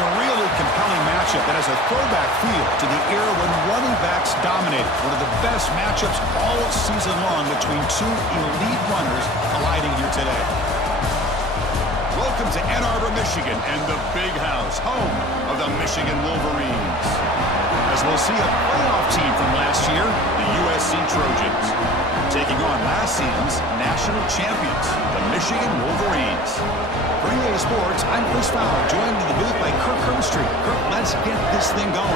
It's a really compelling matchup that has a throwback feel to the era when running backs dominated. One of the best matchups all season long between two elite runners colliding here today. Welcome to Ann Arbor, Michigan, and the Big House, home of the Michigan Wolverines. As we'll see a playoff team from last year, the USC Trojans, taking on last season's national champions, the Michigan Wolverines. For EA Sports, I'm Chris Fowler, joined in the booth by Kirk Herbstreit. Kirk, let's get this thing going.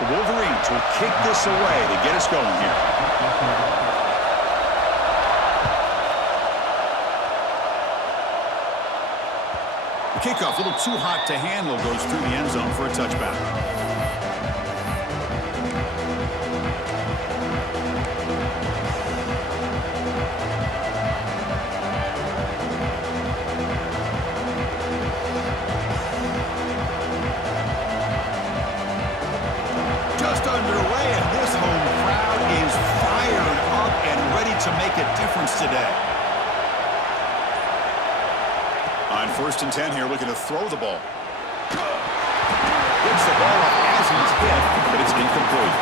The Wolverines will kick this away to get us going here. The kickoff, a little too hot to handle, goes through the end zone for a touchback. Underway, and this home crowd is fired up and ready to make a difference today. On 1st and 10 here, looking to throw the ball. Gets the ball up as he's hit, but it's incomplete.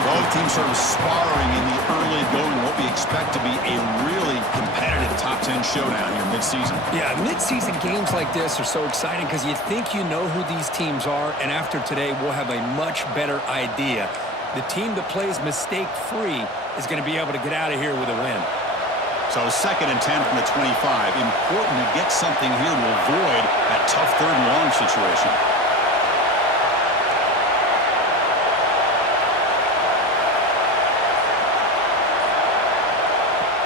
Both teams sort of sparring in the early going, what we expect to be a really competitive top 10 showdown here mid-season. Yeah, mid-season games like this are so exciting because you think you know who these teams are, and after today, we'll have a much better idea. The team that plays mistake-free is going to be able to get out of here with a win. So 2nd and 10 from the 25. Important to get something here to avoid that tough 3rd and long situation.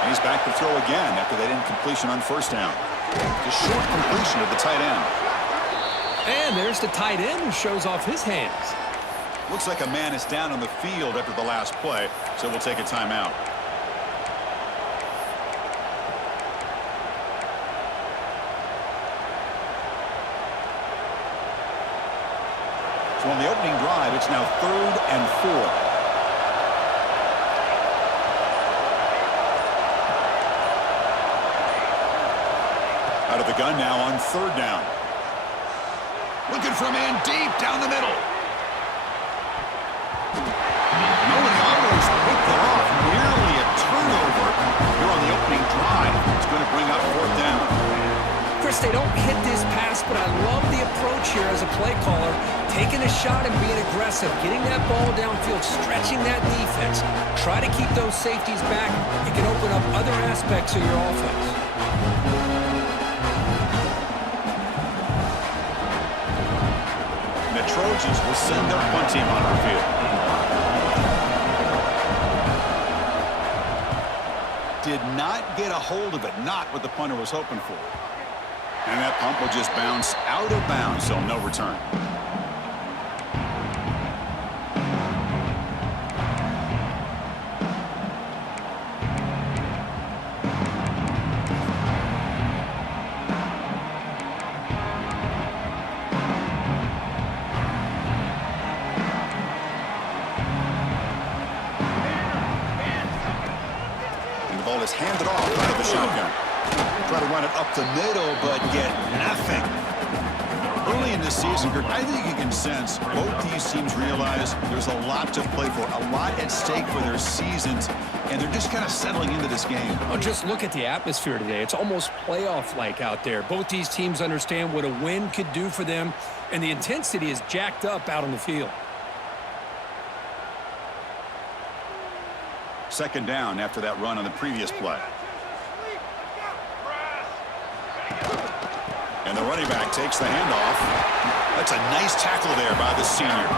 And he's back to throw again after that incompletion on 1st down. Just short completion of the tight end. And there's the tight end who shows off his hands. Looks like a man is down on the field after the last play, so we'll take a timeout. So on the opening drive, it's now 3rd and 4. Out of the gun now on 3rd down. Looking for a man deep down the middle. Nobody almost picked it off. Nearly a turnover here on the opening drive. It's going to bring up 4th down. Chris, they don't hit this pass, but I love the approach here as a play caller. Taking a shot and being aggressive. Getting that ball downfield, stretching that defense. Try to keep those safeties back. It can open up other aspects of your offense. The Trojans will send their punt team on our field. Did not get a hold of it, not what the punter was hoping for. And that punt will just bounce out of bounds, so no return. Is handed off out of the shotgun. Try to run it up the middle, but get nothing. Early in the season, I think you can sense both these teams realize there's a lot to play for, a lot at stake for their seasons, and they're just kind of settling into this game. Oh, just look at the atmosphere today. It's almost playoff-like out there. Both these teams understand what a win could do for them, and the intensity is jacked up out on the field. 2nd down after that run on the previous play. And the running back takes the handoff. That's a nice tackle there by the senior.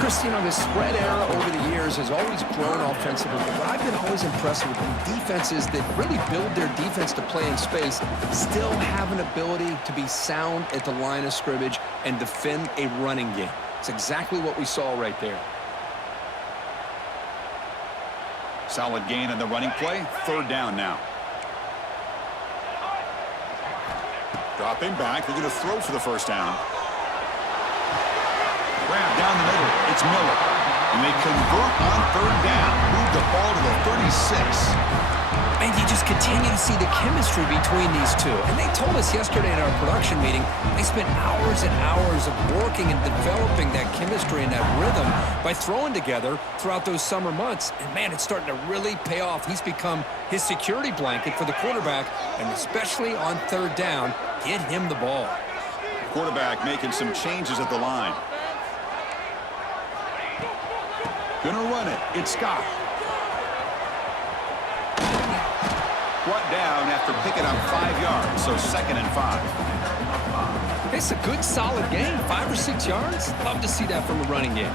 Chris, you know, this spread era over the years has always grown offensively, but I've been always impressed with the defenses that really build their defense to play in space, still have an ability to be sound at the line of scrimmage and defend a running game. It's exactly what we saw right there. Solid gain on the running play. 3rd down now. Dropping back, they're going to throw for the first down. Grab down the middle, it's Miller. And they convert on third down. Move the ball to the 36. And you just continue to see the chemistry between these two. And they told us yesterday in our production meeting, they spent hours and hours of working and developing that chemistry and that rhythm by throwing together throughout those summer months. And, man, it's starting to really pay off. He's become his security blanket for the quarterback, and especially on third down, get him the ball. Quarterback making some changes at the line. Gonna run it. It's Scott. Brought down after picking up 5 yards, so 2nd and 5. It's a good, solid game, 5 or 6 yards. Love to see that from the running game.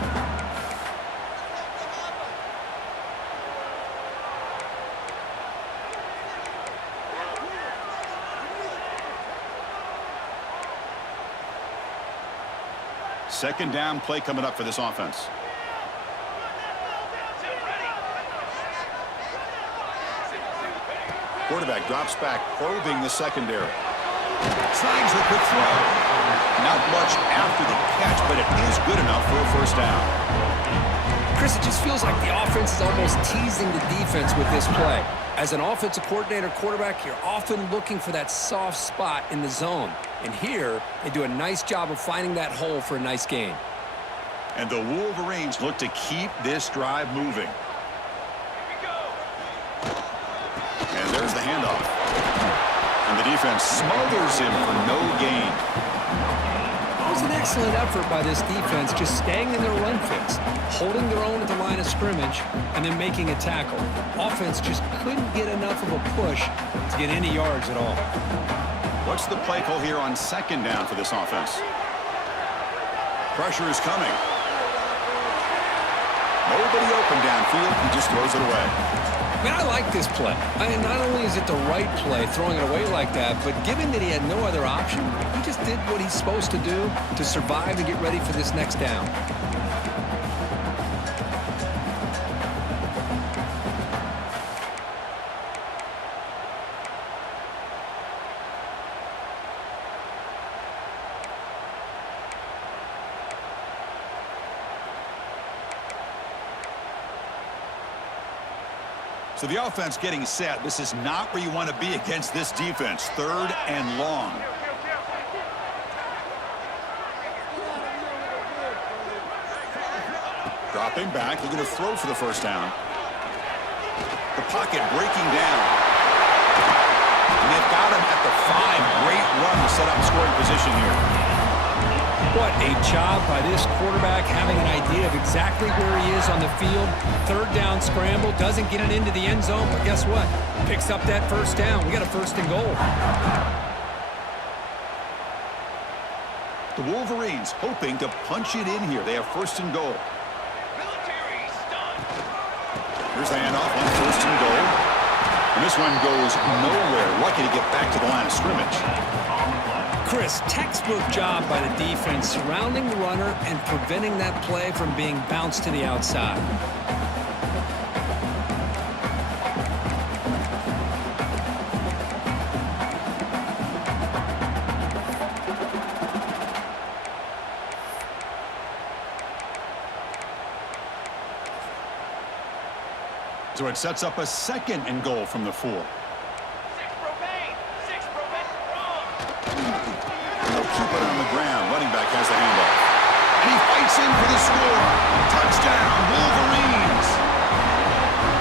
Second down play coming up for this offense. Quarterback drops back, probing the secondary. Snags the quick throw. Not much after the catch, but it is good enough for a first down. Chris, it just feels like the offense is almost teasing the defense with this play. As an offensive coordinator quarterback, you're often looking for that soft spot in the zone. And here, they do a nice job of finding that hole for a nice gain. And the Wolverines look to keep this drive moving. And there's the handoff. And the defense smothers him for no gain. It was an excellent effort by this defense, just staying in their run fix, holding their own at the line of scrimmage, and then making a tackle. Offense just couldn't get enough of a push to get any yards at all. What's the play call here on second down for this offense? Pressure is coming. Nobody open downfield. He just throws it away. Man, I like this play. I mean, not only is it the right play, throwing it away like that, but given that he had no other option, he just did what he's supposed to do to survive and get ready for this next down. So the offense getting set. This is not where you want to be against this defense. 3rd and long. Dropping back, looking to throw for the first down. The pocket breaking down. And they've got him at the 5. Great run to set up scoring position here. What a job by this quarterback, having an idea of exactly where he is on the field. 3rd down scramble, doesn't get it into the end zone, but guess what? Picks up that first down. We got a 1st and goal. The Wolverines hoping to punch it in here. They have 1st and goal. Here's the handoff on 1st and goal. And this one goes nowhere. Lucky to get back to the line of scrimmage. Chris, textbook job by the defense surrounding the runner and preventing that play from being bounced to the outside. So it sets up a 2nd and goal from the 4. Keep it on the ground. Running back has the handoff. And he fights in for the score. Touchdown, Wolverines.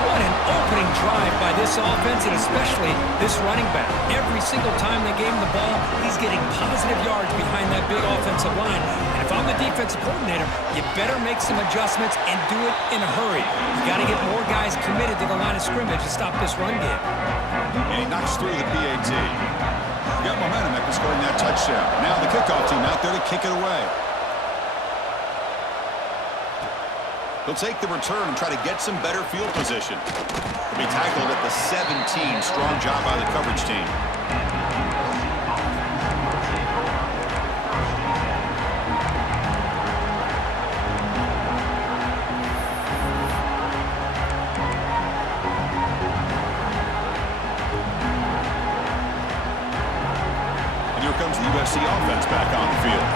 What an opening drive by this offense, and especially this running back. Every single time they gave him the ball, he's getting positive yards behind that big offensive line. And if I'm the defensive coordinator, you better make some adjustments and do it in a hurry. You got to get more guys committed to the line of scrimmage to stop this run game. And he knocks through the PAT. Got momentum after scoring that touchdown. Now the kickoff team out there to kick it away. They'll take the return and try to get some better field position. They'll be tackled at the 17. Strong job by the coverage team. the USC offense back on the field.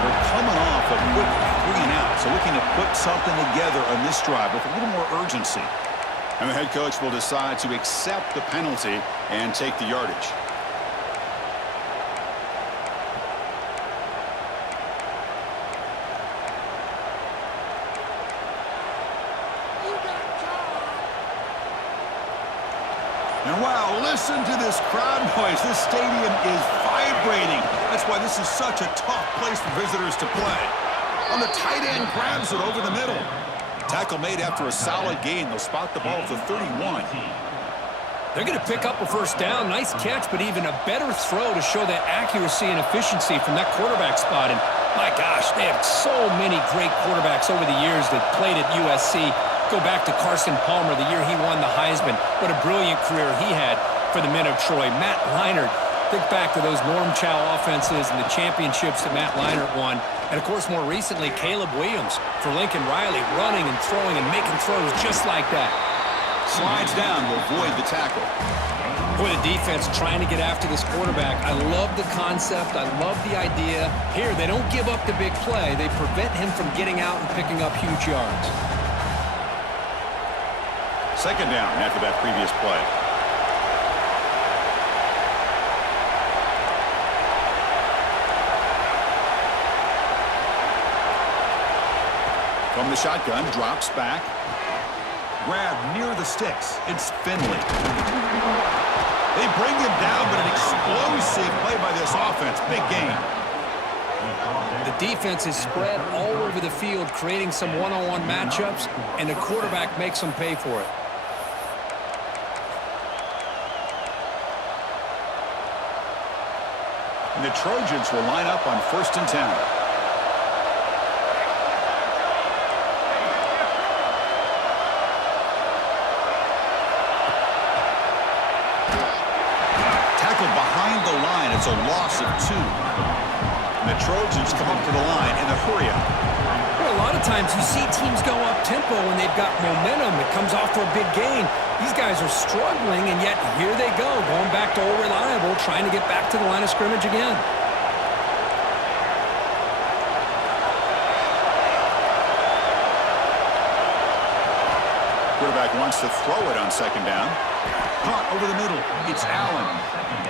They're coming off a quick 3 and out, so looking to put something together on this drive with a little more urgency. And the head coach will decide to accept the penalty and take the yardage. And wow, listen to this crowd noise. This stadium is vibrating. That's why this is such a tough place for visitors to play. On the tight end, grabs it over the middle. Tackle made after a solid gain. They'll spot the ball at the 31. They're going to pick up a first down. Nice catch, but even a better throw to show that accuracy and efficiency from that quarterback spot. And my gosh, they have so many great quarterbacks over the years that played at USC. Go back to Carson Palmer, the year he won the Heisman. What a brilliant career he had for the men of Troy. Matt Leinart, think back to those Norm Chow offenses and the championships that Matt Leinart won. And, of course, more recently, Caleb Williams for Lincoln Riley, running and throwing and making throws just like that. Slides down to avoid the tackle. Boy, the defense trying to get after this quarterback. I love the concept. I love the idea. Here, they don't give up the big play. They prevent him from getting out and picking up huge yards. Second down after that previous play. From the shotgun, drops back. Grab near the sticks. It's Finley. They bring him down, but an explosive play by this offense. Big game. The defense is spread all over the field, creating some one-on-one matchups, and the quarterback makes them pay for it. And the Trojans will line up on 1st and 10. Tackled behind the line. It's a loss of 2. And the Trojans come up to the line in a hurry-up. Well, a lot of times you see teams go up-tempo when they've got momentum. It comes off for a big gain. These guys are struggling, and yet here they go, going back to old reliable, trying to get back to the line of scrimmage again. Quarterback wants to throw it on 2nd down. Caught over the middle. It's Allen.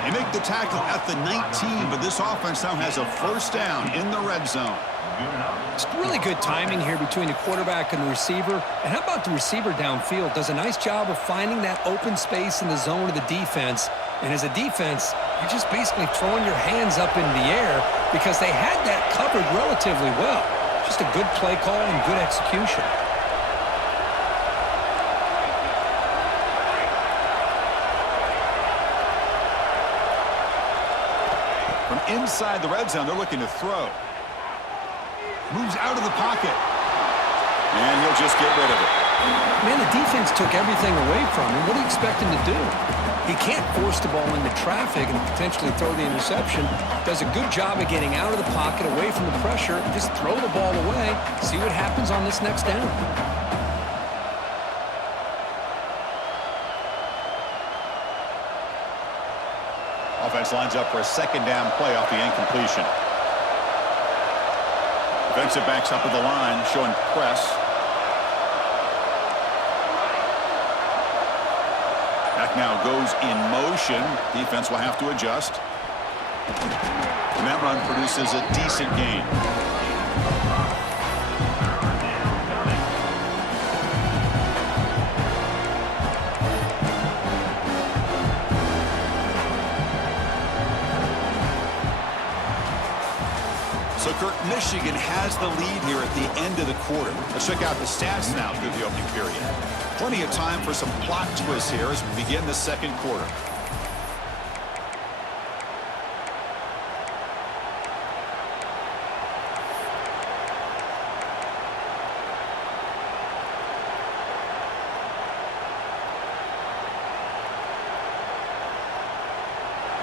They make the tackle at the 19, but this offense now has a 1st down in the red zone. It's really good timing here between the quarterback and the receiver. And how about the receiver downfield? Does a nice job of finding that open space in the zone of the defense. And as a defense, you're just basically throwing your hands up in the air because they had that covered relatively well. Just a good play call and good execution. From inside the red zone, they're looking to throw. Moves out of the pocket. And he'll just get rid of it. Man, the defense took everything away from him. What do you expect him to do? He can't force the ball into traffic and potentially throw the interception. Does a good job of getting out of the pocket, away from the pressure, and just throw the ball away. See what happens on this next down. Offense lines up for a 2nd down play off the incompletion. Defensive backs up at the line, showing press. Back now goes in motion. Defense will have to adjust. And that run produces a decent gain. So, Kirk, Michigan has the lead here at the end of the quarter. Let's check out the stats now through the opening period. Plenty of time for some plot twists here as we begin the 2nd quarter.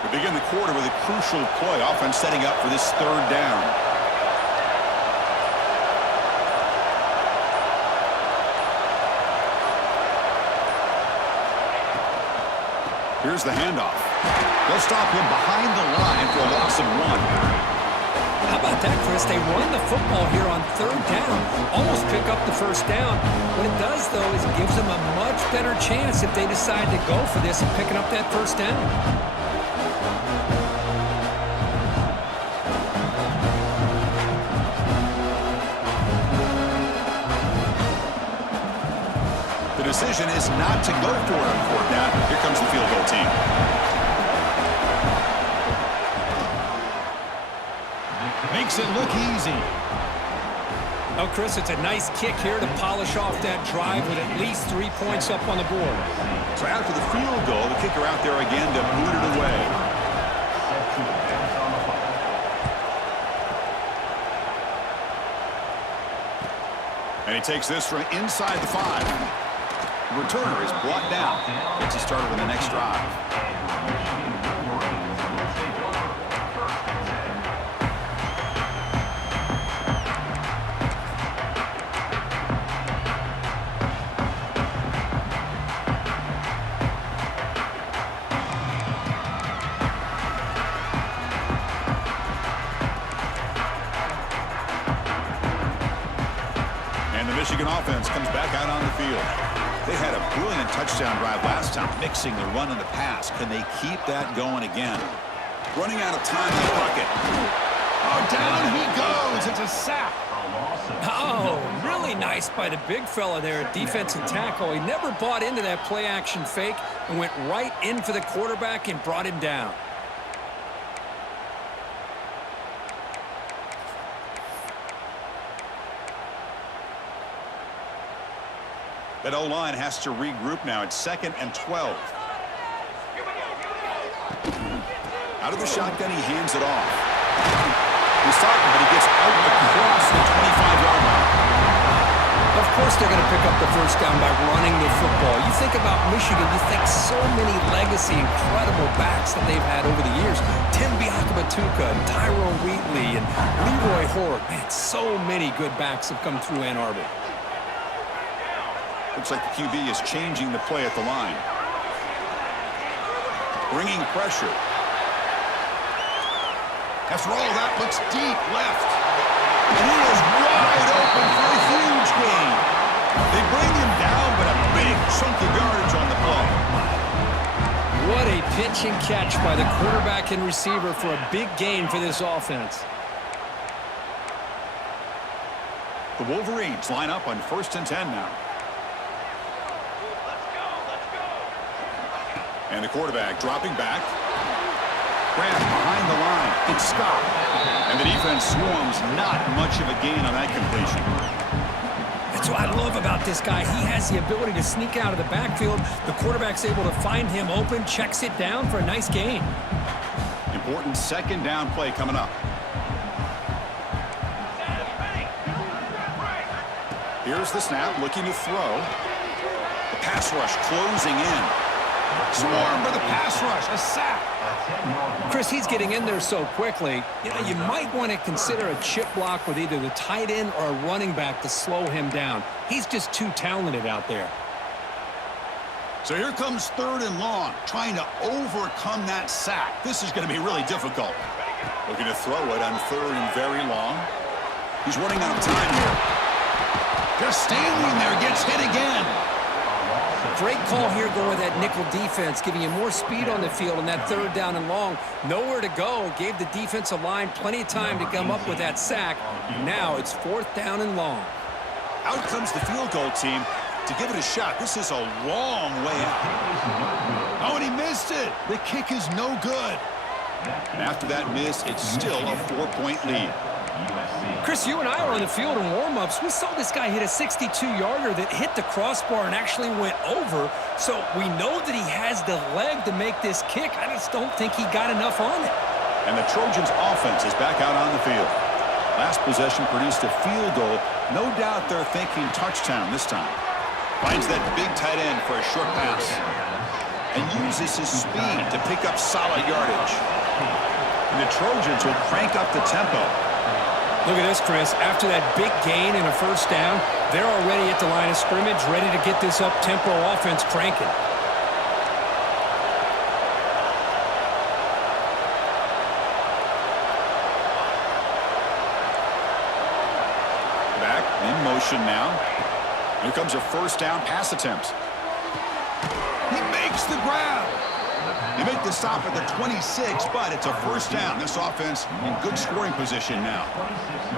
We begin the quarter with a crucial play. Offense setting up for this 3rd down. Here's the handoff. They'll stop him behind the line for a loss of 1. How about that, Chris? They run the football here on 3rd down. Almost pick up the 1st down. What it does, though, is it gives them a much better chance if they decide to go for this and picking up that 1st down. The decision is not to go for it on 4th down. Here comes the field goal team. Makes it look easy. Oh, Chris, it's a nice kick here to polish off that drive with at least 3 points up on the board. So after the field goal, the kicker out there again to boot it away. And he takes this from inside the 5. The returner is brought down. Gets he started with the next drive. Michigan offense comes back out on the field. They had a brilliant touchdown drive last time, mixing the run and the pass. Can they keep that going again? Running out of time in the pocket. Oh, down he goes. It's a sack. Oh, really nice by the big fella there at defensive tackle. He never bought into that play-action fake and went right in for the quarterback and brought him down. That O-line has to regroup now. It's 2nd and 12. Out of the shotgun, he hands it off. He's starting, but he gets out across the 25-yard line. Of course they're going to pick up the 1st down by running the football. You think about Michigan, you think so many legacy, incredible backs that they've had over the years. Tim Biakabatuka, Tyrone Wheatley, and Leroy Hort. Man, so many good backs have come through Ann Arbor. Looks like the QB is changing the play at the line. Bringing pressure. After all, that looks deep left. And he is wide open for a huge gain. They bring him down, but a big chunk of yardage on the play. What a pitch and catch by the quarterback and receiver for a big gain for this offense. The Wolverines line up on 1st and 10 now. And the quarterback dropping back. Grant behind the line. It's Scott. And the defense swarms. Not much of a gain on that completion. That's what I love about this guy. He has the ability to sneak out of the backfield. The quarterback's able to find him open, checks it down for a nice gain. Important 2nd down play coming up. Here's the snap, looking to throw. The pass rush closing in. Swarm for the pass rush, a sack. Chris, he's getting in there so quickly. You know, you might want to consider a chip block with either the tight end or a running back to slow him down. He's just too talented out there. So here comes 3rd and long, trying to overcome that sack. This is going to be really difficult. Looking to throw it on 3rd and very long. He's running out of time here. Just standing there, gets hit again. Great call here going with that nickel defense, giving you more speed on the field on that 3rd down and long. Nowhere to go. Gave the defensive line plenty of time to come up with that sack. Now it's 4th down and long. Out comes the field goal team to give it a shot. This is a long way out. Oh, and he missed it. The kick is no good. And after that miss, it's still a 4-point lead. Chris, you and I were on the field in warm-ups. We saw this guy hit a 62-yarder that hit the crossbar and actually went over. So we know that he has the leg to make this kick. I just don't think he got enough on it. And the Trojans' offense is back out on the field. Last possession produced a field goal. No doubt they're thinking touchdown this time. Finds that big tight end for a short pass. And uses his speed to pick up solid yardage. And the Trojans will crank up the tempo. Look at this, Chris. After that big gain and a 1st down, they're already at the line of scrimmage, ready to get this up-tempo offense cranking. comes a first down pass attempt. He makes the grab. They make the stop at the 26, but it's a first down. This offense in good scoring position now.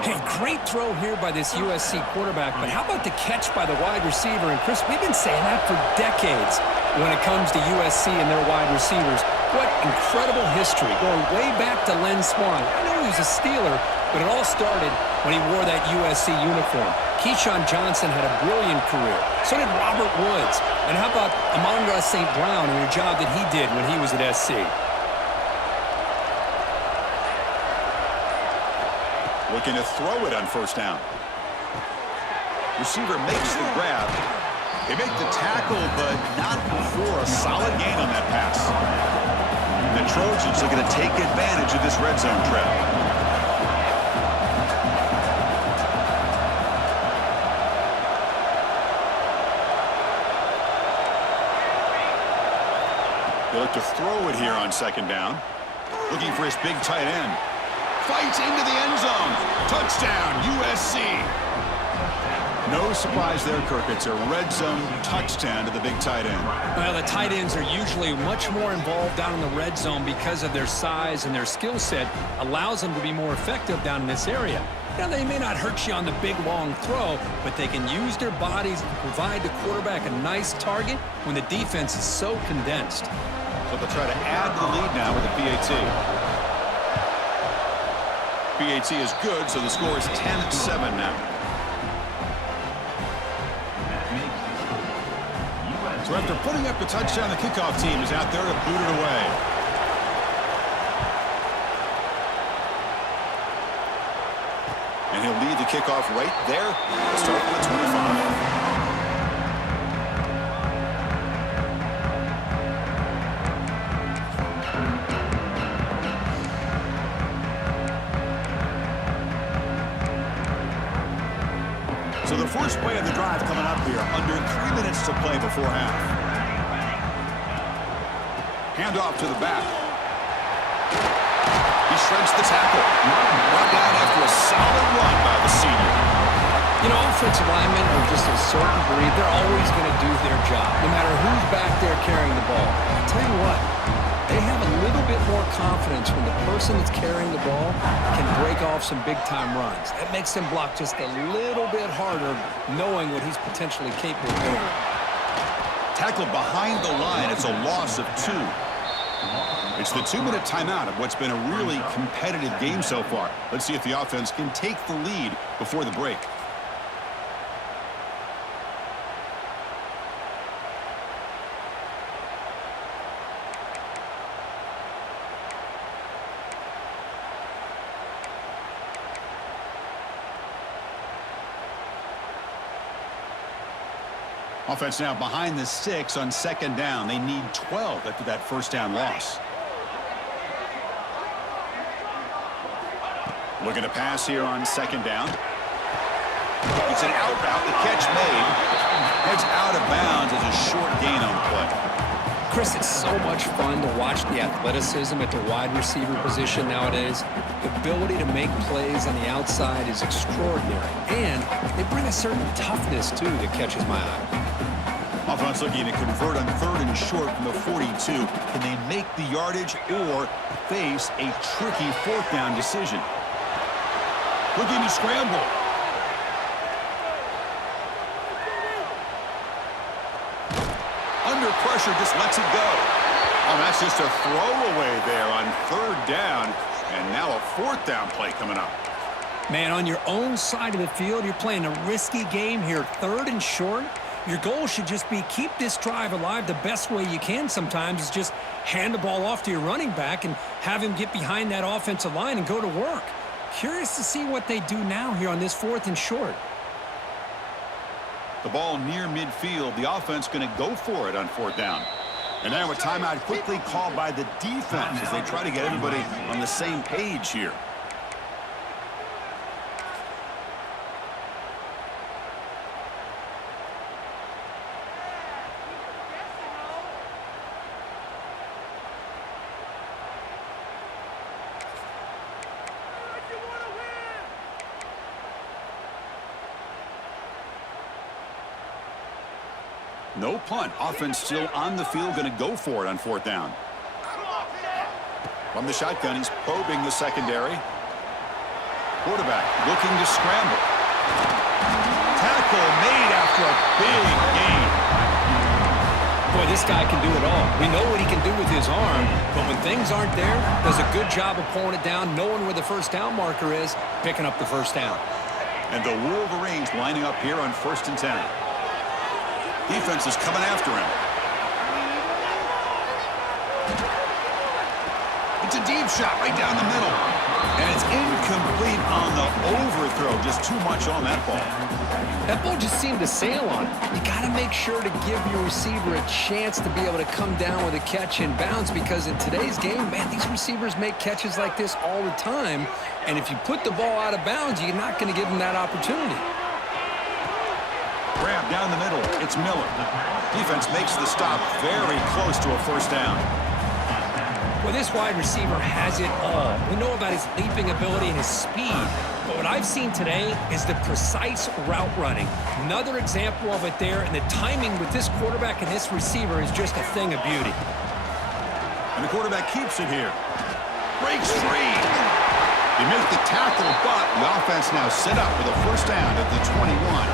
Hey, great throw here by this USC quarterback, but how about the catch by the wide receiver? And Chris, we've been saying that for decades when it comes to USC and their wide receivers. What incredible history, going way back to Len Swan. I know he was a Steeler, but it all started when he wore that USC uniform. Keyshawn Johnson had a brilliant career. So did Robert Woods. And how about Amon-Ra St. Brown and the job that he did when he was at SC? Looking to throw it on first down. Receiver makes the grab. They make the tackle, but not before a solid gain on that pass. The Trojans are going to take advantage of this red zone trap. They look to throw it here on second down. Looking for his big tight end. Fights into the end zone. Touchdown, USC. No surprise there, Kirk. It's a red zone touchdown to the big tight end. Well, the tight ends are usually much more involved down in the red zone because of their size, and their skill set allows them to be more effective down in this area. Now, they may not hurt you on the big, long throw, but they can use their bodies to provide the quarterback a nice target when the defense is so condensed. So they'll try to add to the lead now with a PAT. PAT is good, so the score is 10-7 now. So after putting up the touchdown, the kickoff team is out there to boot it away. And he'll lead the kickoff right there. Start with 25. So the first play of the drive coming up here, under 3 minutes to play before half. Handoff to the back. He shreds the tackle. Brought down after a solid run by the senior. You know, offensive linemen are just a certain breed. They're always going to do their job, no matter who's back there carrying the ball. I'll tell you what, they have a little bit more confidence when the person that's carrying the ball can break off some big-time runs. That makes them block just a little bit harder, knowing what he's potentially capable of doing. Tackled behind the line. It's a loss of 2. It's the 2-minute timeout of what's been a really competitive game so far. Let's see if the offense can take the lead before the break. Offense now behind the 6 on second down. They need 12 after that first down loss. Looking to pass here on second down. It's an out route. The catch made. Heads out of bounds as a short gain on the play. Chris, it's so much fun to watch the athleticism at the wide receiver position nowadays. The ability to make plays on the outside is extraordinary. And they bring a certain toughness, too, that catches my eye. Offense looking to convert on third and short from the 42. Can they make the yardage or face a tricky fourth down decision? Looking to scramble. Under pressure, just lets it go. Oh, that's just a throwaway there on third down. And now a fourth down play coming up. Man, on your own side of the field, you're playing a risky game here, third and short. Your goal should just be keep this drive alive the best way you can sometimes is just hand the ball off to your running back and have him get behind that offensive line and go to work. Curious to see what they do now here on this fourth and short. The ball near midfield. The offense going to go for it on fourth down. And now a timeout quickly called by the defense as they try to get everybody on the same page here. No punt. Offense still on the field, going to go for it on 4th down. From the shotgun, he's probing the secondary. Quarterback looking to scramble. Tackle made after a big gain. Boy, this guy can do it all. We know what he can do with his arm, but when things aren't there, does a good job of pulling it down, knowing where the first down marker is, picking up the first down. And the Wolverines lining up here on 1st and 10. Defense is coming after him. It's a deep shot right down the middle. And it's incomplete on the overthrow. Just too much on that ball. That ball just seemed to sail on it. You got to make sure to give your receiver a chance to be able to come down with a catch in bounds, because in today's game, man, these receivers make catches like this all the time. And if you put the ball out of bounds, you're not going to give them that opportunity. Grab down the middle. It's Miller. Defense makes the stop very close to a first down. Well, this wide receiver has it all. We know about his leaping ability and his speed, but what I've seen today is the precise route running. Another example of it there, and the timing with this quarterback and this receiver is just a thing of beauty. And the quarterback keeps it here. Breaks free. He made the tackle, but the offense now set up with a first down at the 21.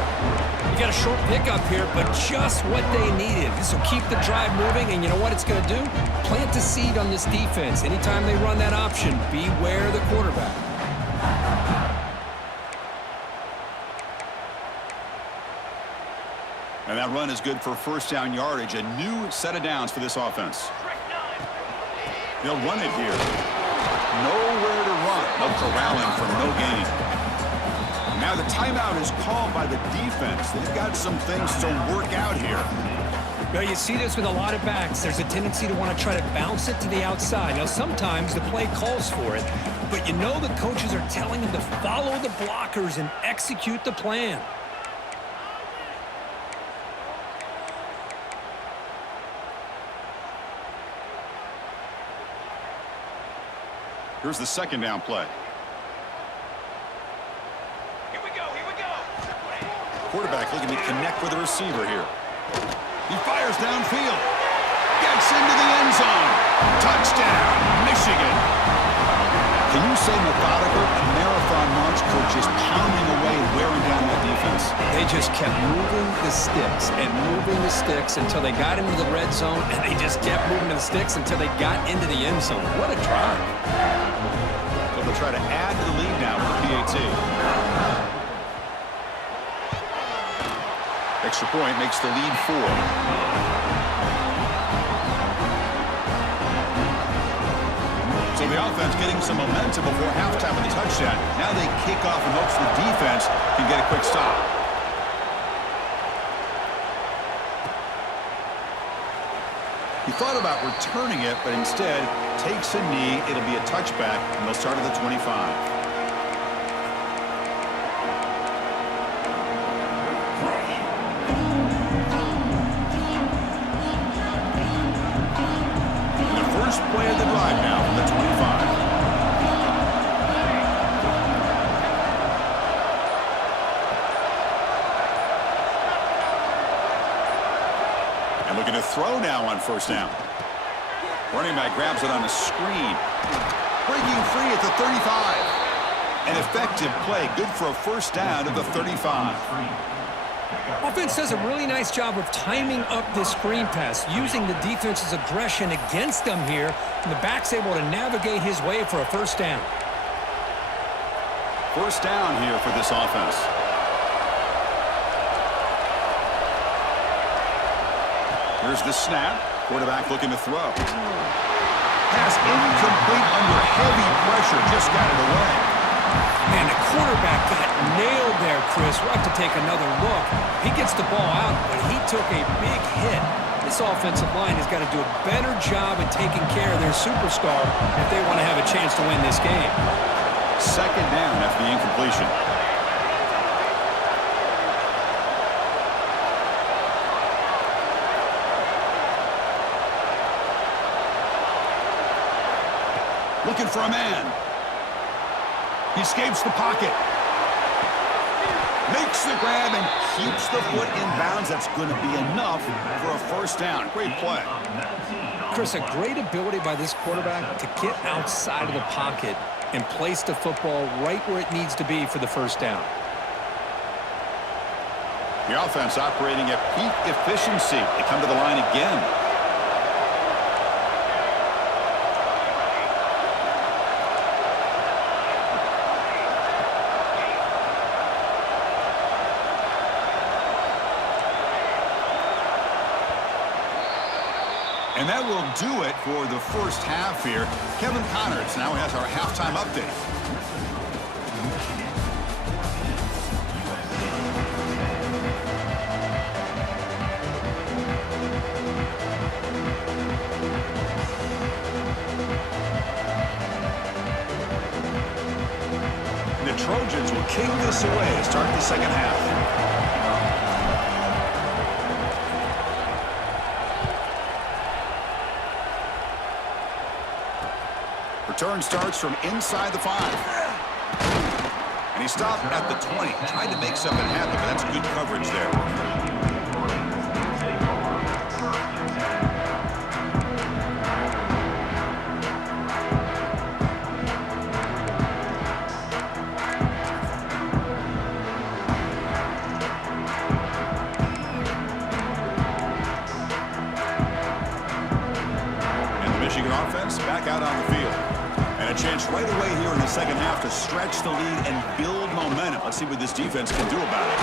You got a short pickup here, but just what they needed. This will keep the drive moving, and you know what it's going to do? Plant a seed on this defense. Anytime they run that option, beware the quarterback. And that run is good for first down yardage. A new set of downs for this offense. They'll run it here. Nowhere to run. They'll corral him for no gain. Now the timeout is called by the defense. They've got some things to work out here. Now, you see this with a lot of backs. There's a tendency to want to try to bounce it to the outside. Now, sometimes the play calls for it, but you know the coaches are telling them to follow the blockers and execute the plan. Here's the second down play. Quarterback looking to connect with the receiver here. He fires downfield. Gets into the end zone. Touchdown, Michigan. Can you say methodical? A marathon launch coach is pounding away, wearing down that defense. They just kept moving the sticks and moving the sticks until they got into the red zone, and they just kept moving the sticks until they got into the end zone. What a drive. So they'll try to add to the lead now with the PAT. Extra point makes the lead 4. So the offense getting some momentum before halftime with a touchdown. Now they kick off in hopes the defense can get a quick stop. He thought about returning it, but instead takes a knee. It'll be a touchback, and they'll start at the 25. Play of the drive now from the 25. And looking to throw now on first down. Running back grabs it on a screen. Breaking free at the 35. An effective play, good for a first down at the 35. Offense does a really nice job of timing up this screen pass, using the defense's aggression against them here, and the back's able to navigate his way for a first down. First down here for this offense. Here's the snap. Quarterback looking to throw. Pass incomplete under heavy pressure. Just got it away. Man, the quarterback got nailed there, Chris. We'll have to take another look. He gets the ball out, but he took a big hit. This offensive line has got to do a better job at taking care of their superstar if they want to have a chance to win this game. Second down after the incompletion. Looking for a man. He escapes the pocket. Makes the grab and keeps the foot in bounds. That's going to be enough for a first down. Great play. Chris, a great ability by this quarterback to get outside of the pocket and place the football right where it needs to be for the first down. The offense operating at peak efficiency. They come to the line again. And that will do it for the first half here. Kevin Connors now has our halftime update. The Trojans will kick this away to start the second half. Return starts from inside the 5. And he stopped at the 20. Tried to make something happen, but that's good coverage there. And the Michigan offense back out on the field. And a chance right away here in the second half to stretch the lead and build momentum. Let's see what this defense can do about it.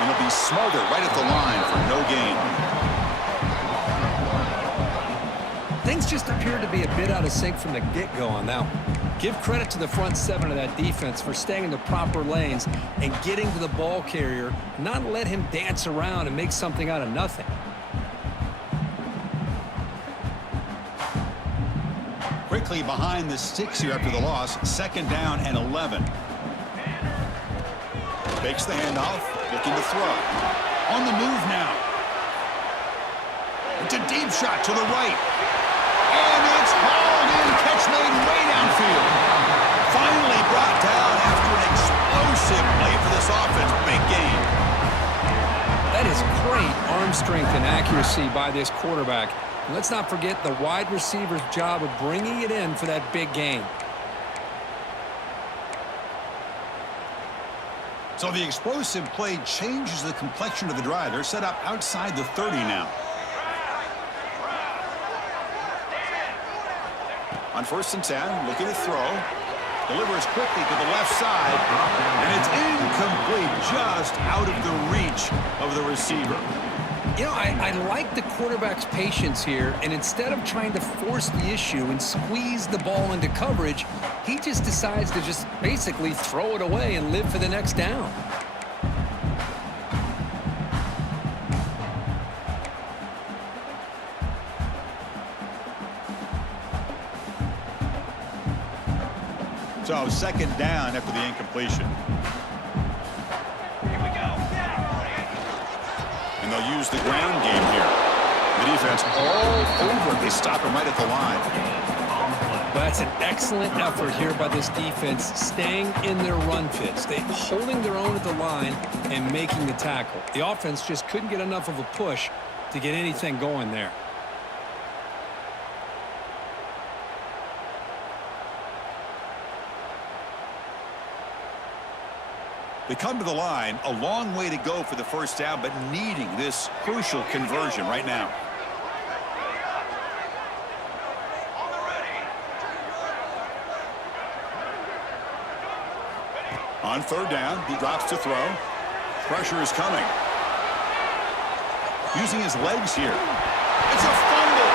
And it'll be smothered right at the line for no gain. Things just appeared to be a bit out of sync from the get-go on that one. Give credit to the front 7 of that defense for staying in the proper lanes and getting to the ball carrier, not let him dance around and make something out of nothing. Quickly behind the sticks here after the loss. Second down and 11. Takes the handoff, looking to throw. On the move now. It's a deep shot to the right. And it's hauled in. Catch made way downfield. Finally brought down after an explosive play for this offense. Big game. That is great arm strength and accuracy by this quarterback. And let's not forget the wide receiver's job of bringing it in for that big game. So the explosive play changes the complexion of the drive. They're set up outside the 30 now. On 1st and 10, looking to throw. Delivers quickly to the left side. And it's incomplete, just out of the reach of the receiver. You know, I like the quarterback's patience here, and instead of trying to force the issue and squeeze the ball into coverage, he just decides to just basically throw it away and live for the next down. So second down after the incompletion. And they'll use the ground game here. The defense all over. They stop him right at the line. That's an excellent effort here by this defense, staying in their run fits. They're holding their own at the line and making the tackle. The offense just couldn't get enough of a push to get anything going there. They come to the line, a long way to go for the first down, but needing this crucial conversion right now. On 3rd down, he drops to throw. Pressure is coming. Using his legs here. It's a fumble.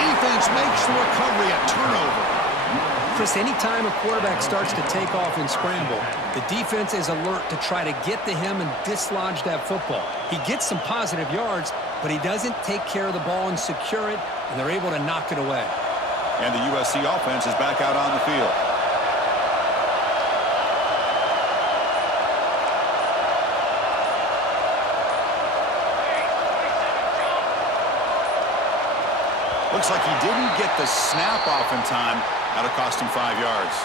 Defense makes the recovery a turnover. Chris, anytime a quarterback starts to take off and scramble, the defense is alert to try to get to him and dislodge that football. He gets some positive yards, but he doesn't take care of the ball and secure it, and they're able to knock it away. And the USC offense is back out on the field. Looks like he didn't get the snap off in time. That'll cost him 5 yards.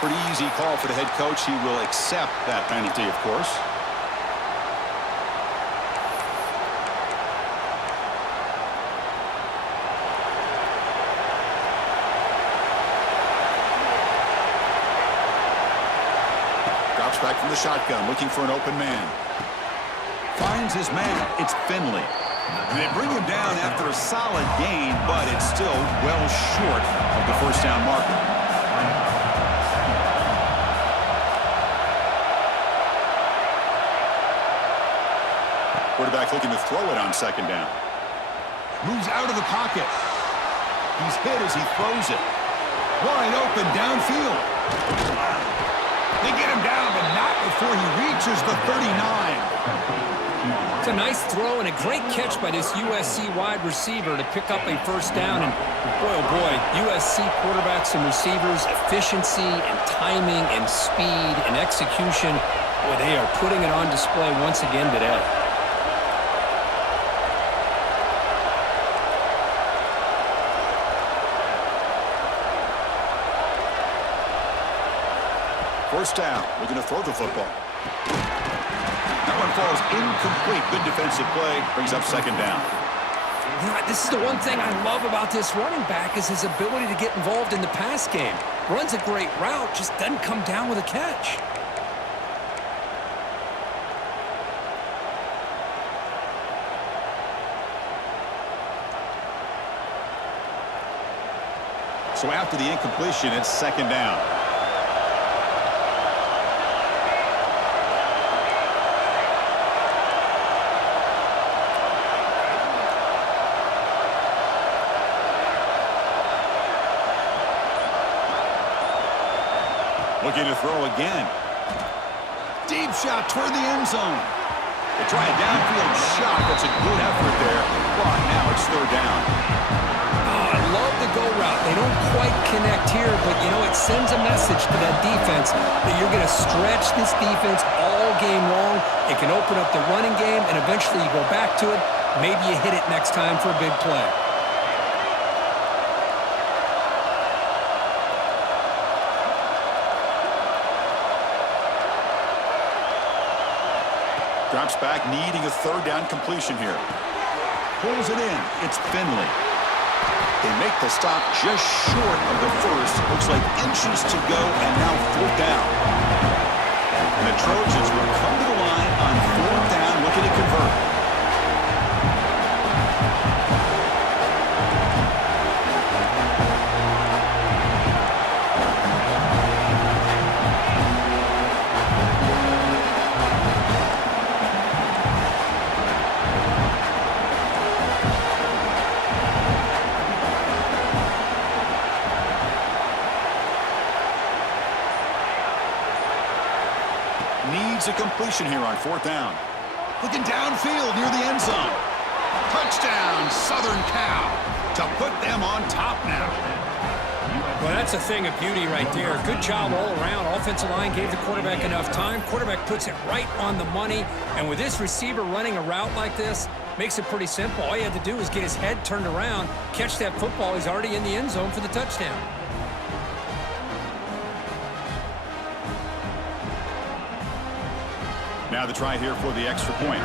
Pretty easy call for the head coach. He will accept that penalty, of course. Drops back from the shotgun, looking for an open man. Finds his man. It's Finley. And they bring him down after a solid gain, but it's still well short of the first down marker. Quarterback looking to throw it on second down. Moves out of the pocket. He's hit as he throws it. Wide open downfield. They get him down, but not before he reaches the 39. It's a nice throw and a great catch by this USC wide receiver to pick up a first down. And boy, oh boy, USC quarterbacks and receivers, efficiency and timing and speed and execution. Boy, they are putting it on display once again today. First down, looking to throw the football. That one falls incomplete. Good defensive play. Brings up second down. You know, this is the one thing I love about this running back is his ability to get involved in the pass game. Runs a great route, just doesn't come down with a catch. So after the incompletion, it's second down. Looking to throw again. Deep shot toward the end zone. They try a downfield shot. That's a good effort there. But now it's third down. Oh, I love the go route. They don't quite connect here, but, you know, it sends a message to that defense that you're going to stretch this defense all game long. It can open up the running game, and eventually you go back to it. Maybe you hit it next time for a big play. Drops back, needing a third down completion here. Pulls it in. It's Finley. They make the stop just short of the first. Looks like inches to go, and now fourth down. And the Trojans will come to the line on fourth down, looking to convert. Needs a completion here on fourth down. Looking downfield near the end zone. Touchdown, Southern Cal, to put them on top now. Well, that's a thing of beauty right there. Good job all around. Offensive line gave the quarterback enough time. Quarterback puts it right on the money. And with this receiver running a route like this, makes it pretty simple. All you had to do is get his head turned around, catch that football. He's already in the end zone for the touchdown. Now the try here for the extra point.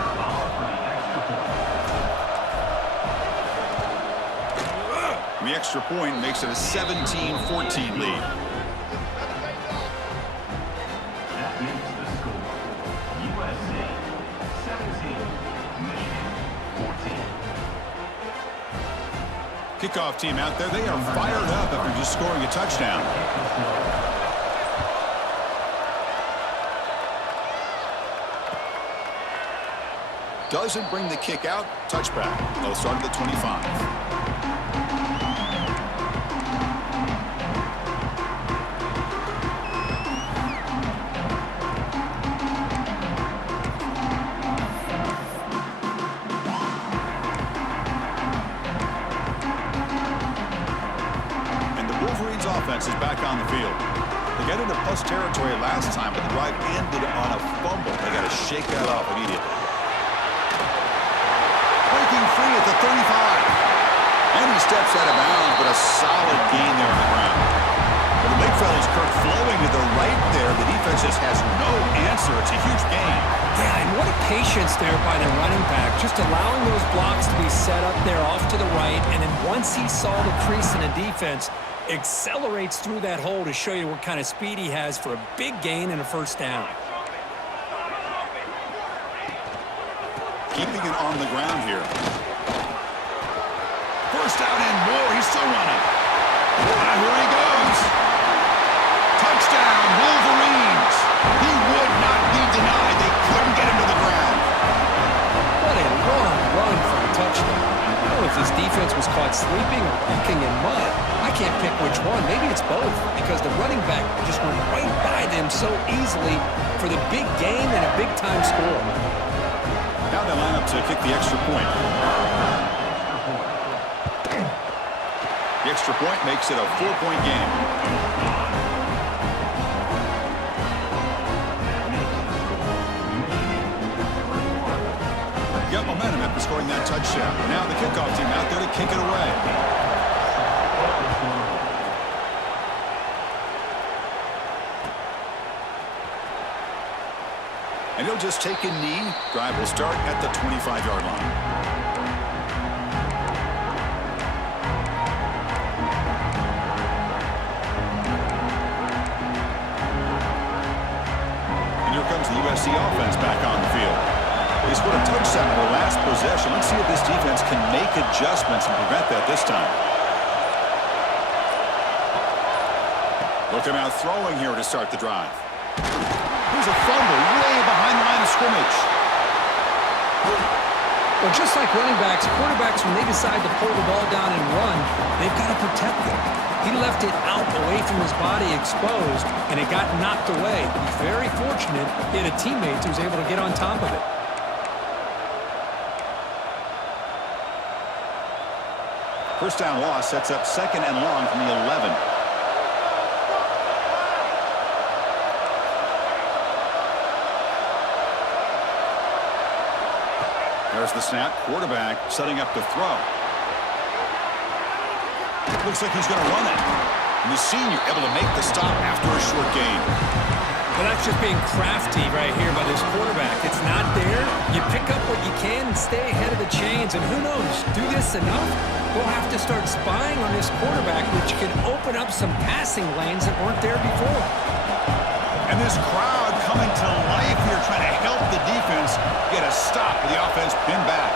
And the extra point makes it a 17-14 lead. That gives the score. USA 17, Michigan 14. Kickoff team out there. They are fired up after just scoring a touchdown. Doesn't bring the kick out. Touchback. They'll start at the 25. And the Wolverines offense is back on the field. They got into plus territory last time, but the drive ended on a fumble. They got to shake that off immediately. Free at the 35. And he steps out of bounds, but a solid gain there on the ground. The big fella's Kirk flowing to the right there. The defense just has no answer. It's a huge gain. Yeah, and what a patience there by the running back, just allowing those blocks to be set up there off to the right, and then once he saw the crease in the defense, accelerates through that hole to show you what kind of speed he has for a big gain and a first down. Keeping it on the ground here. First down and more. He's still running. Here he goes. Touchdown, Wolverines. He would not be denied. They couldn't get him to the ground. What a long run for a touchdown. I don't know if this defense was caught sleeping or walking in mud. I can't pick which one. Maybe it's both, because the running back just went right by them so easily for the big gain and a big-time score. Now they line up to kick the extra point. The extra point makes it a 4-point game. Got momentum after scoring that touchdown. Now the kickoff team out there to kick it away. And he'll just take a knee. Drive will start at the 25-yard line. And here comes the USC offense back on the field. They scored a touchdown in their last possession. Let's see if this defense can make adjustments and prevent that this time. Look at him out throwing here to start the drive. Here's a fumble way behind the line of scrimmage. Well, just like running backs, quarterbacks, when they decide to pull the ball down and run, they've got to protect it. He left it out away from his body exposed, and it got knocked away. He's very fortunate he had a teammate who was able to get on top of it. First down loss sets up second and long from the 11. There's the snap. Quarterback setting up to throw. Looks like he's going to run it. And the senior able to make the stop after a short gain. Well, that's just being crafty right here by this quarterback. It's not there. You pick up what you can and stay ahead of the chains. And who knows, do this enough, we'll have to start spying on this quarterback, which can open up some passing lanes that weren't there before. And this crowd coming to life here, trying to help the defense get a stop with the offense pinned back.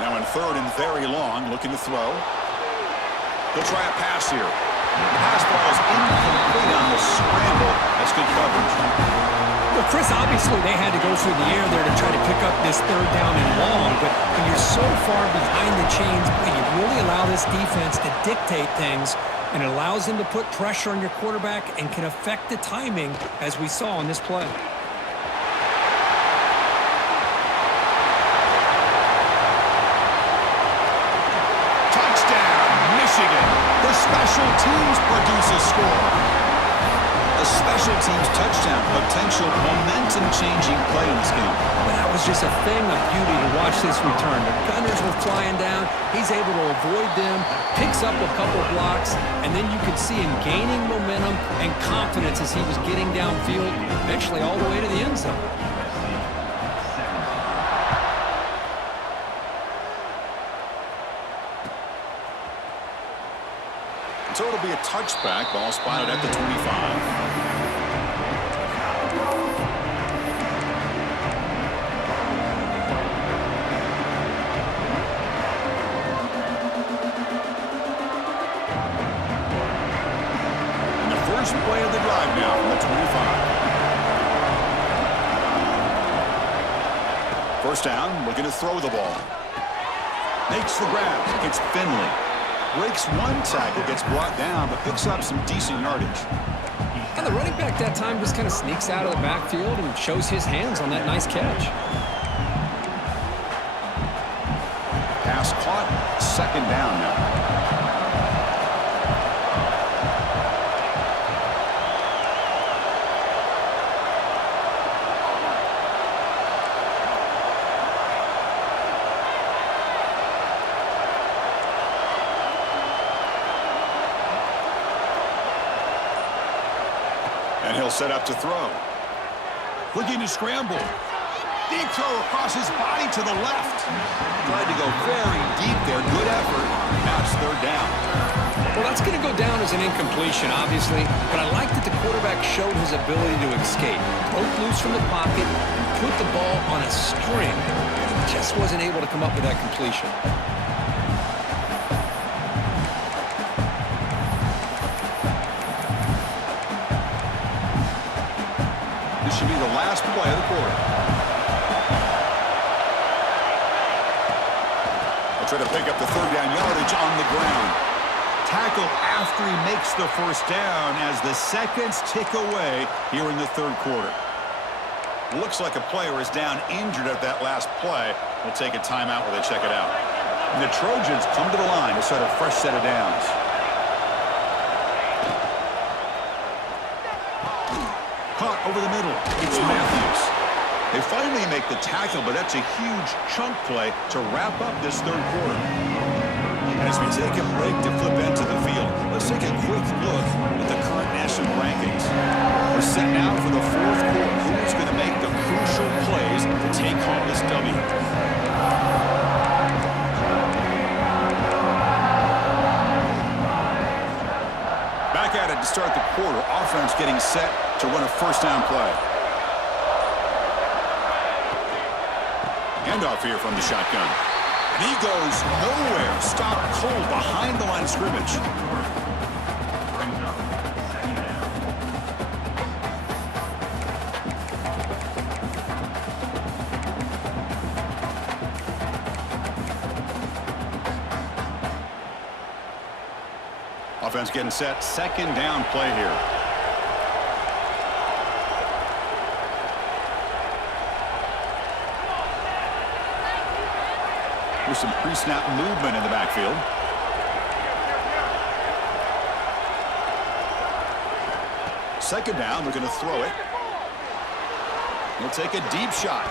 Now in third and very long, looking to throw. He'll try a pass here. The pass ball is incomplete on the scramble. That's good coverage. Well, Chris, obviously they had to go through the air there to try to pick up this third down and long, but when you're so far behind the chains, you really allow this defense to dictate things, and it allows them to put pressure on your quarterback and can affect the timing, as we saw on this play. The special teams produce a score. A special teams touchdown, potential momentum-changing play in this game. Well, that was just a thing of beauty to watch this return. The gunners were flying down. He's able to avoid them, picks up a couple blocks, and then you could see him gaining momentum and confidence as he was getting downfield, eventually all the way to the end zone. So it'll be a touchback. Ball spotted at the 25. And the first play of the drive now from the 25. First down, looking to throw the ball. Makes the grab. It's Finley. Breaks one tackle, gets brought down, but picks up some decent yardage. And the running back that time just kind of sneaks out of the backfield and shows his hands on that nice catch. Pass caught. second down now. And he'll set up to throw. Looking to scramble. Deep throw across his body to the left. Tried to go very deep there. Good effort. Now it's third down. Well, that's going to go down as an incompletion, obviously, but I like that the quarterback showed his ability to escape. Broke loose from the pocket and put the ball on a string. He just wasn't able to come up with that completion. This should be the last play of the quarter. They'll try to pick up the third down yardage on the ground. Tackle after he makes the first down as the seconds tick away here in the third quarter. Looks like a player is down injured at that last play. We'll take a timeout while they check it out. And the Trojans come to the line to start a fresh set of downs. Caught over the middle. It's Matthews. They finally make the tackle, but that's a huge chunk play to wrap up this third quarter. And as we take a break to flip into the field, let's take a quick look at the current national rankings. We're set now for the fourth quarter. Who's going to make the crucial plays to take home this W? Back at it to start the quarter. Offense getting set to run a first down play. Handoff here from the shotgun. And he goes nowhere. Stop cold behind the line of scrimmage. Offense getting set. Second down play here. With some pre-snap movement in the backfield. Second down, they're going to throw it. He'll take a deep shot.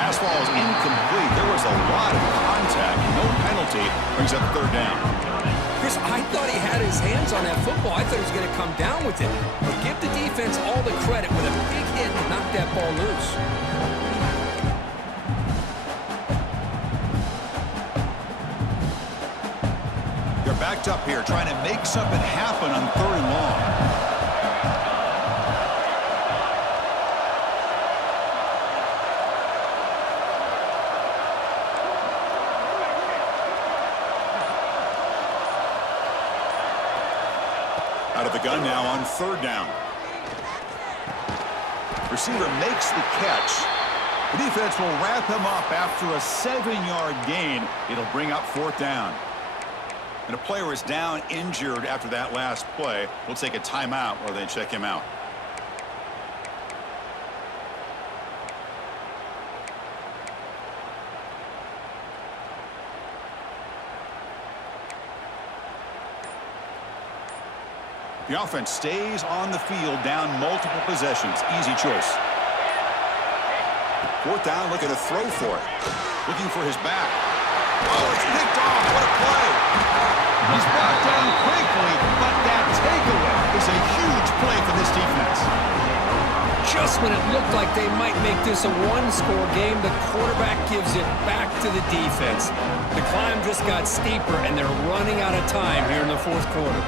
Pass ball is incomplete. There was a lot of contact. No penalty. Brings up third down. Chris, I thought he had his hands on that football. I thought he was going to come down with it. But give the defense all the credit with a big hit to knock that ball loose. Backed up here, trying to make something happen on third and long. Out of the gun now on third down. Receiver makes the catch. The defense will wrap him up after a 7-yard gain. It'll bring up fourth down. And a player is down injured after that last play. We'll take a timeout while they check him out. The offense stays on the field, down multiple possessions. Easy choice. Fourth down, looking to throw for it. Looking for his back. Oh, it's picked off. What a play. He's brought down quickly, but that takeaway is a huge play for this defense. Just when it looked like they might make this a one-score game, the quarterback gives it back to the defense. The climb just got steeper, and they're running out of time here in the fourth quarter.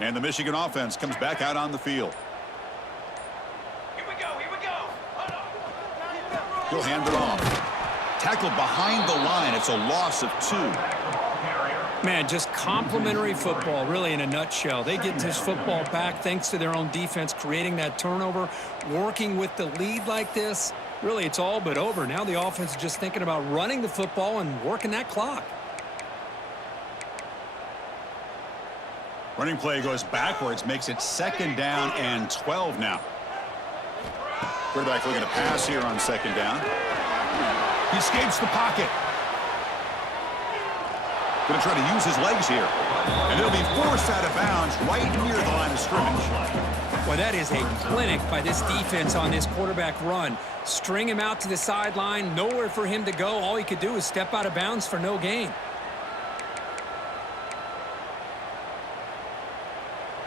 And the Michigan offense comes back out on the field. Here we go, here we go. He'll hand it off. Tackled behind the line. It's a loss of 2. Man, just complimentary football, really, in a nutshell. They get this football back thanks to their own defense, creating that turnover, working with the lead like this. Really, it's all but over. Now the offense is just thinking about running the football and working that clock. Running play goes backwards, makes it 2nd down and 12 now. Quarterback looking to pass here on 2nd down. He escapes the pocket. Going to try to use his legs here. And it'll be forced out of bounds right near the line of scrimmage. Well, that is a clinic by this defense on this quarterback run. String him out to the sideline, nowhere for him to go. All he could do is step out of bounds for no gain.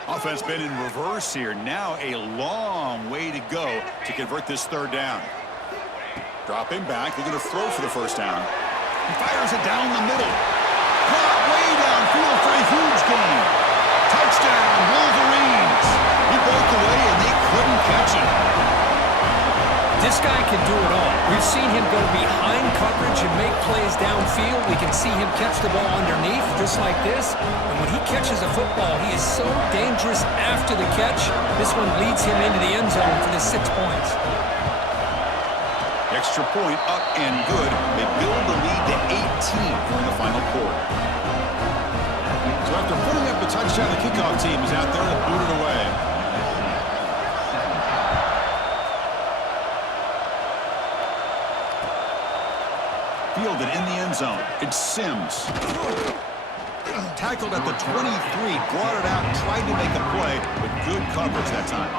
Offense been in reverse here. Now a long way to go to convert this 3rd down. Dropping back, looking to throw for the 1st down. He fires it down the middle. Caught way downfield for a huge gain. Touchdown, Wolverines. He broke away and they couldn't catch him. This guy can do it all. We've seen him go behind coverage and make plays downfield. We can see him catch the ball underneath, just like this. And when he catches a football, he is so dangerous after the catch. This one leads him into the end zone for the 6 points. Extra point up and good. They build the lead to 18 during the final quarter. So after putting up a touchdown, the kickoff team is out there to boot it away. Fielded in the end zone. It's Sims. Tackled at the 23, brought it out, tried to make a play, but good coverage that time.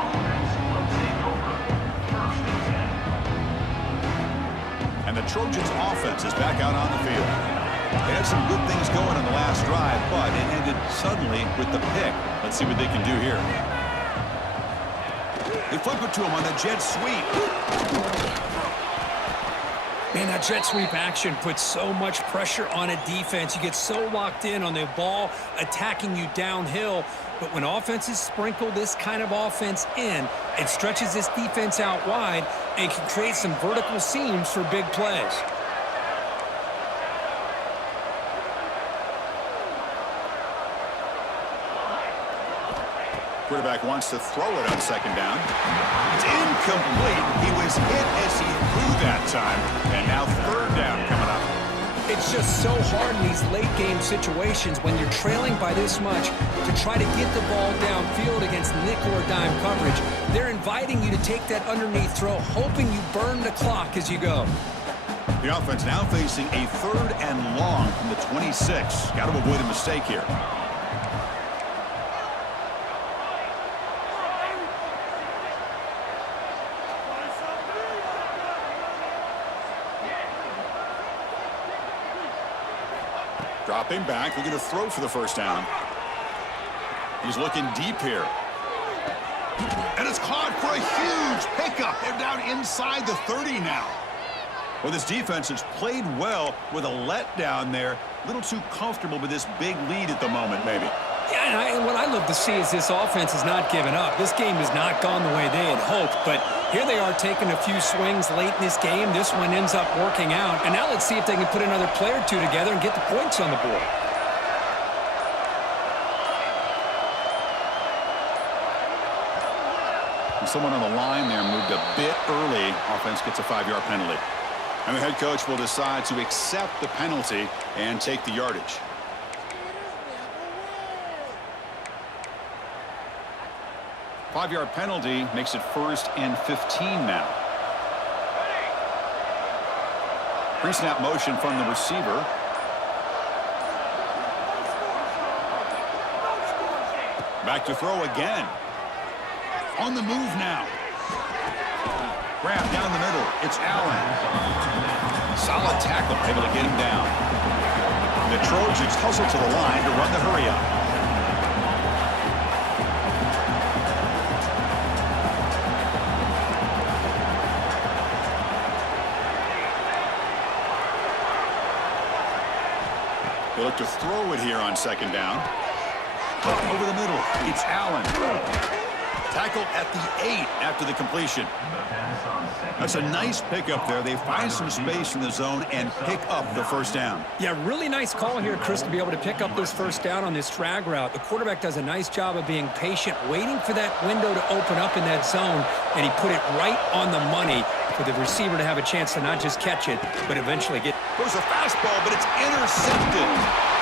And the Trojans' offense is back out on the field. They had some good things going on the last drive, but it ended suddenly with the pick. Let's see what they can do here. They flip it to him on the jet sweep. Man, that jet sweep action puts so much pressure on a defense. You get so locked in on the ball attacking you downhill. But when offenses sprinkle this kind of offense in, it stretches this defense out wide and can create some vertical seams for big plays. Quarterback wants to throw it on 2nd down. It's incomplete. He was hit as he threw that time. And now 3rd down coming up. It's just so hard in these late game situations when you're trailing by this much to try to get the ball downfield against nickel or dime coverage. They're inviting you to take that underneath throw, hoping you burn the clock as you go. The offense now facing a 3rd and long from the 26. Got to avoid a mistake here. Dropping back, looking to throw for the 1st down. He's looking deep here. And it's caught for a huge pickup. They're down inside the 30 now. Well, this defense has played well with a letdown there. A little too comfortable with this big lead at the moment, maybe. Yeah, and what I love to see is this offense has not given up. This game has not gone the way they had hoped, but here they are taking a few swings late in this game. This one ends up working out, and now let's see if they can put another play or two together and get the points on the board. And someone on the line there moved a bit early. Offense gets a 5-yard penalty. And the head coach will decide to accept the penalty and take the yardage. Five-yard penalty makes it 1st and 15 now. Pre-snap motion from the receiver. Back to throw again. On the move now. Grab down the middle. It's Allen. Solid tackle, able to get him down. The Trojans hustle to the line to run the hurry-up. They look to throw it here on 2nd down. Over the middle, it's Allen. Tackled at the 8 after the completion. The pass on second That's a down. nice pickup there. They find some space in the zone and pick up the first down. Yeah, really nice call here, Chris, to be able to pick up this first down on this drag route. The quarterback does a nice job of being patient, waiting for that window to open up in that zone, and he put it right on the money for the receiver to have a chance to not just catch it, but eventually get... There's a fastball, but it's intercepted.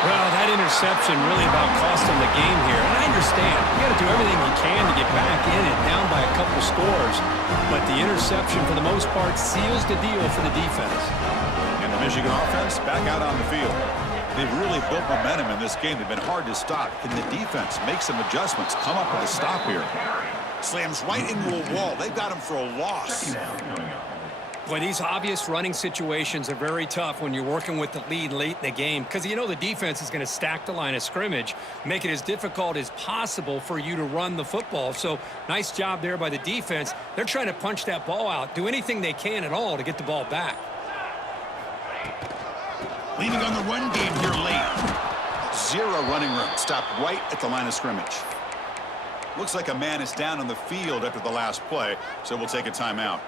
Well, that interception really about cost him the game here. And I understand. You got to do everything you can to get back in it, down by a couple scores. But the interception, for the most part, seals the deal for the defense. And the Michigan offense back out on the field. They've really built momentum in this game. They've been hard to stop. Can the defense make some adjustments, come up with a stop here? Slams right into a wall. They've got him for a loss. Boy, these obvious running situations are very tough when you're working with the lead late in the game because you know the defense is going to stack the line of scrimmage, make it as difficult as possible for you to run the football. So nice job there by the defense. They're trying to punch that ball out, do anything they can at all to get the ball back. Leaning on the run game here late. Zero running room. Stopped right at the line of scrimmage. Looks like a man is down on the field after the last play, so we'll take a timeout.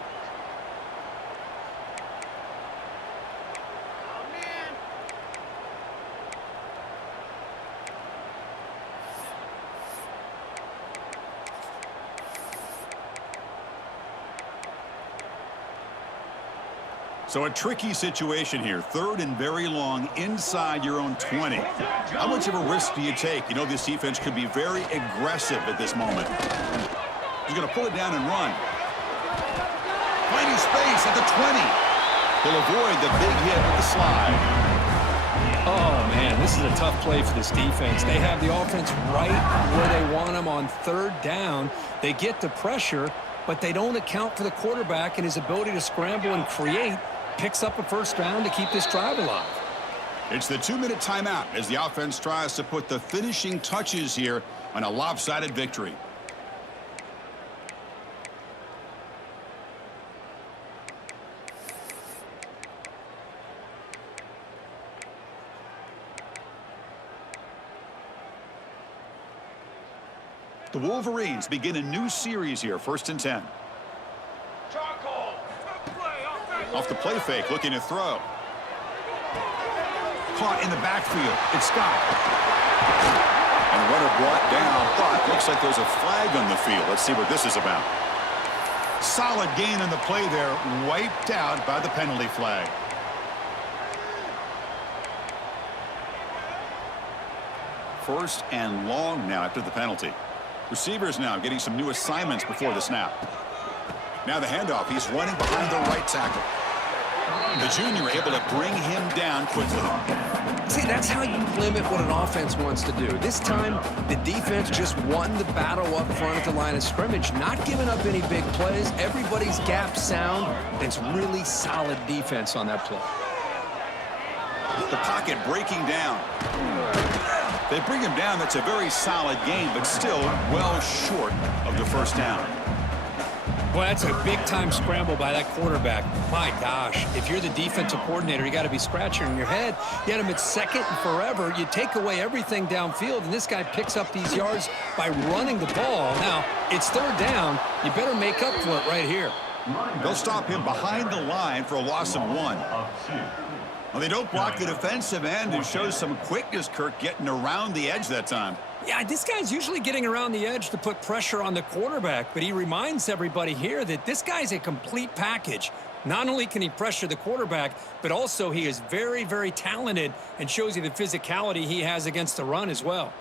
So a tricky situation here. Third and very long inside your own 20. How much of a risk do you take? You know this defense could be very aggressive at this moment. He's going to pull it down and run. Finding space at the 20. He'll avoid the big hit with the slide. Oh, man, this is a tough play for this defense. They have the offense right where they want them on third down. They get the pressure, but they don't account for the quarterback and his ability to scramble and create. Picks up a first down to keep this drive alive. It's the 2-minute timeout as the offense tries to put the finishing touches here on a lopsided victory. The Wolverines begin a new series here, 1st and 10. Off the play fake, looking to throw. Caught in the backfield. It's Scott. And the runner brought down, but looks like there's a flag on the field. Let's see what this is about. Solid gain on the play there, wiped out by the penalty flag. First and long now after the penalty. Receivers now getting some new assignments before the snap. Now the handoff. He's running behind the right tackle. The junior able to bring him down quickly. See, that's how you limit what an offense wants to do. This time, the defense just won the battle up front at the line of scrimmage, not giving up any big plays. Everybody's gap sound. It's really solid defense on that play. The pocket breaking down. They bring him down. That's a very solid game, but still well short of the first down. Well, that's a big-time scramble by that quarterback. My gosh, if you're the defensive coordinator, you got to be scratching your head. You had him at second and forever. You take away everything downfield, and this guy picks up these yards by running the ball. Now, it's third down. You better make up for it right here. They'll stop him behind the line for a loss of 1. Well, they don't block the defensive end and shows some quickness, Kirk, getting around the edge that time. Yeah, this guy's usually getting around the edge to put pressure on the quarterback, but he reminds everybody here that this guy's a complete package. Not only can he pressure the quarterback, but also he is very, very talented and shows you the physicality he has against the run as well.